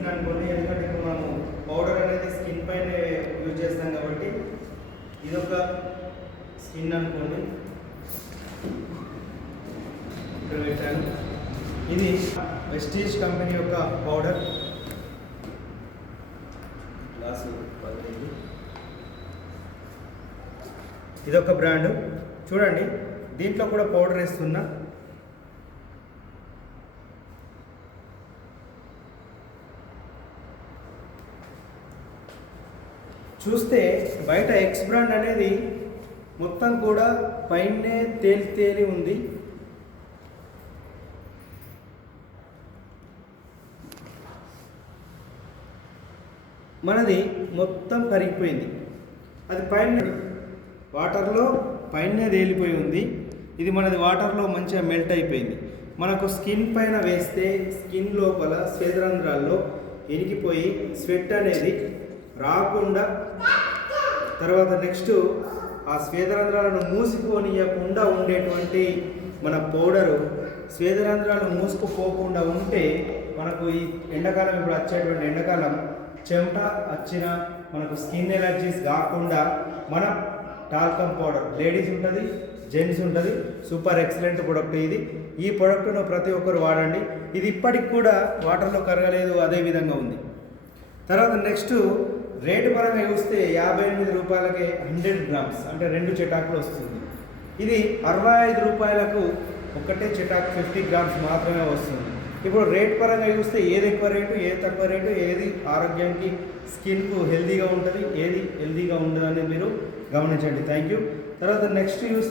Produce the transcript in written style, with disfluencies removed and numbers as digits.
అనుకోండి, ఎందుకంటే ఇప్పుడు మనము పౌడర్ అనేది స్కిన్ పైన యూజ్ చేస్తాం కాబట్టి ఇదొక స్కిన్ అనుకోండి, ఇక్కడ పెట్టాను. ఇది వెస్టీజ్ కంపెనీ యొక్క పౌడర్ గ్లాసు, ఇదొక బ్రాండ్. చూడండి, దీంట్లో కూడా పౌడర్ వేస్తున్నా. చూస్తే బయట ఎక్స్ బ్రాండ్ అనేది మొత్తం కూడా పైనే తేలి ఉంది. మనది మొత్తం కరిగిపోయింది. అది పైన వాటర్లో పైనే తేలిపోయి ఉంది. ఇది మనది వాటర్లో మంచిగా మెల్ట్ అయిపోయింది. మనకు స్కిన్ పైన వేస్తే స్కిన్ లోపల స్వేదరంధ్రాల్లో ఇనికిపోయి స్వెట్ అనేది రాకుండా, తర్వాత నెక్స్ట్ ఆ స్వేదరంధ్రాలను మూసుకొనియకుండా ఉండేటువంటి మన పౌడరు స్వేదరంధ్రాలు మూసుకుపోకుండా ఉంటే మనకు ఈ ఎండాకాలం, ఇప్పుడు వచ్చేటువంటి ఎండాకాలం చెమట వచ్చిన మనకు స్కిన్ ఎలర్జీస్ కాకుండా మన టాల్కమ్ పౌడర్, లేడీస్ ఉంటుంది, జెంట్స్ ఉంటుంది, సూపర్ ఎక్సలెంట్ ప్రోడక్ట్ ఇది. ఈ ప్రోడక్ట్ను ప్రతి ఒక్కరు వాడండి. ఇది ఇప్పటికి కూడా వాటర్లో కరగలేదు, అదే విధంగా ఉంది. తర్వాత నెక్స్ట్ రేటు పరంగా చూస్తే 58 రూపాయలకే 100 గ్రామ్స్ అంటే 2 చిటాకులు వస్తుంది. ఇది 65 రూపాయలకు ఒకటే చిటాక్ 50 గ్రామ్స్ మాత్రమే వస్తుంది. ఇప్పుడు రేట్ పరంగా చూస్తే ఏది ఎక్కువ రేటు, ఏది తక్కువ రేటు, ఏది ఆరోగ్యానికి స్కిన్కు హెల్తీగా ఉంటుంది, ఏది హెల్తీగా ఉండదని మీరు గమనించండి. Thank you. తర్వాత నెక్స్ట్ చూస్తే